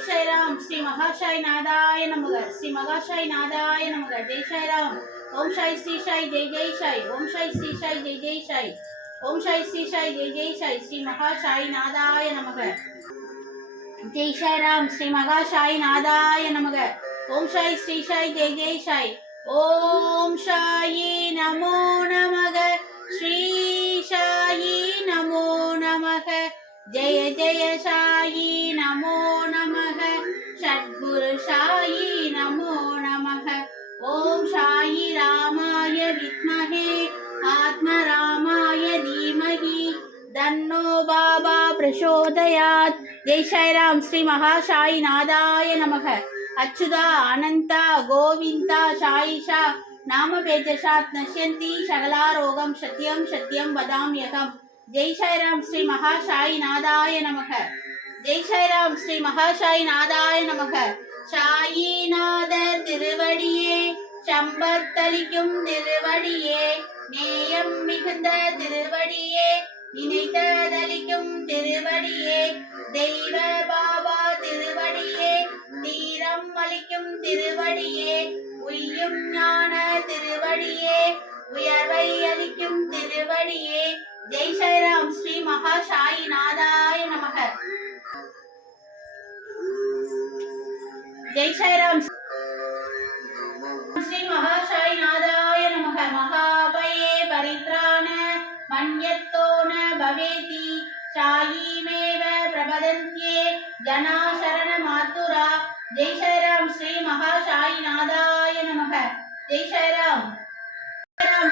जय साई राम श्री महासाई नादाय नमः श्री महासाई नादाय नमः जय साई राम ओम साई श्री साई जय जय साई ओम साई श्री साई जय जय साई ओम साई श्री साई जय जय साई श्री महासाई नादाय नमः जय साई राम श्री महासाई नादाय नमः ओम साई श्री साई जय जय साई ओम साई नमो नमः श्री साई नमो नमः जय जय साई नमो नमः सद्गुरु साई नमो नमः ओम साई रामाय विद्महे आत्मरामाय धीमहि तन्नो बाबा प्रचोदयात् जय साई राम श्री महासाई नादाय नमः अच्युता अनंता गोविंदा साईशा नाम पेजशात् नश्यन्ति सकलारोगं सत्यं सत्यं वदाम्यहम् जय साई राम श्री महासाई नादाय नमः जय साई राम श्री महासाई नादाय नमः சாயிநாதர் திருவடியே சம்பத்தளிக்கும் திருவடியே நேயம் மிகுந்த திருவடியே நினைத்ததளிக்கும் திருவடியே தெய்வ பாபா திருவடியே தீரம் அளிக்கும் திருவடியே உய்யும் ஞான திருவடியே உயர்வை அளிக்கும் திருவடியே जय साई राम श्री महासाई नादाय नमः जय साई राम श्री महासाई नादाय नमः महाभये परित्राण मन्यतो न भवेति सायीमेव प्रपदन्त्ये जना शरणमातुरा जय साई राम श्री महासाई नादाय नमः जय साई राम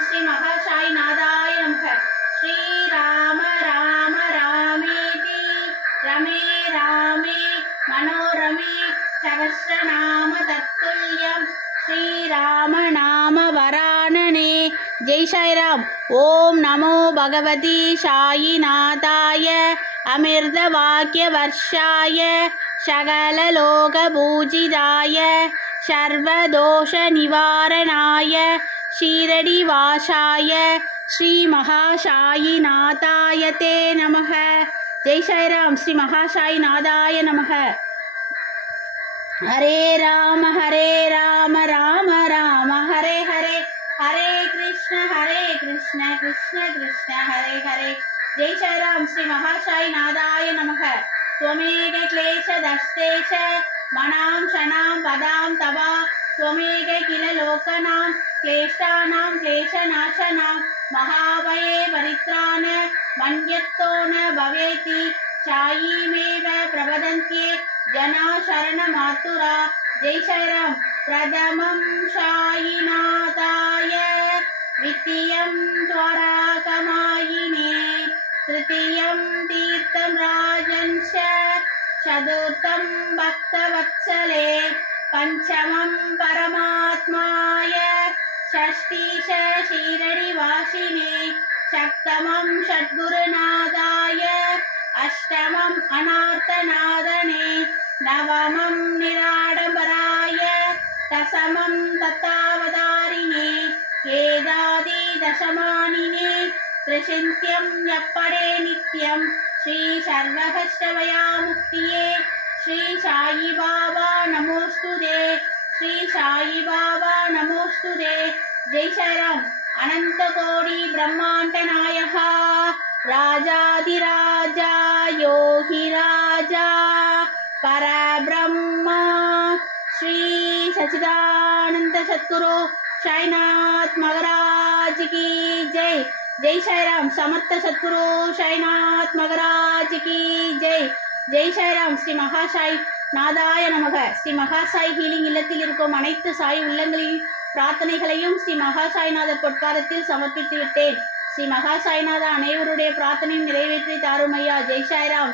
श्री महासाई नादाय नमः श्री राम राम रामेति रमे रामे मनोरमे सहस्रनाम तत्तुल्यं श्री राम नाम वरानने जय साई राम ओम नमो भगवती साईनाथाय अमृत वाक्य वर्षाय सकल लोक पूजिताय सर्वदोष निवारणाय शीरडी वासाय श्री महासाई नाथाय ते नमः जय साई राम श्री महासाई नाथाय नमः हरे राम राम राम हरे हरे हरे कृष्ण कृष्ण कृष्ण हरे हरे जय साई राम श्री महासाई नाथाय नमः त्वमेव क्लेश दस्तेश मनां शनां पदां तवा त्वमेव किल लोकनां क्लेशानां क्लेशनाशनां महाभये परित्राण मन्यतो न भवेति सायीमेव प्रपदन्त्ये जना शरणमातुरा जय साई राम प्रथमं साईनाथाय द्वितीयं द्वारकामायिने तृतीयं तीर्थं राजंश चतुर्थं भक्तवत्सले पंचमं परमात्माय षष्ठीश शीरडिवासिने सप्तमं सद्गुरुनाथाय अष्टमं अनार्तनादने नवमं निराडम्बराय दशमं तत्तावतारिणे वेदादि दशमानिने त्रिशिन्त्यं यप्पडे नित्यं श्री सर्वहस्तवया मुक्तिये श्री साई बाबा नमोस्तुते श्री साई बाबा नमोस्तुते जय साई राम अनंत कोटि ब्रह्मांड नायक राजाधिराजा योगी राजा परब्रह्म श्री सच्चिदानंद सद्गुरु साईनाथ महाराज की जय जय साई राम समर्थ सद्गुरु साईनाथ महाराज की जय जय साई राम श्री महासाई நாதாய நமக ஸ்ரீ மகாசாய் ஹீலிங் இல்லத்தில் இருக்கும் அனைத்து சாய் உள்ளங்களின் பிரார்த்தனைகளையும் ஸ்ரீ மகாசாய்நாதர் பொற்பாதத்தில் சமர்ப்பித்து விட்டேன். ஸ்ரீ மகாசாய்நாதா அனைவருடைய பிரார்த்தனையும் நிறைவேற்றி தாருமையா. ஜெய் சாய்ராம்.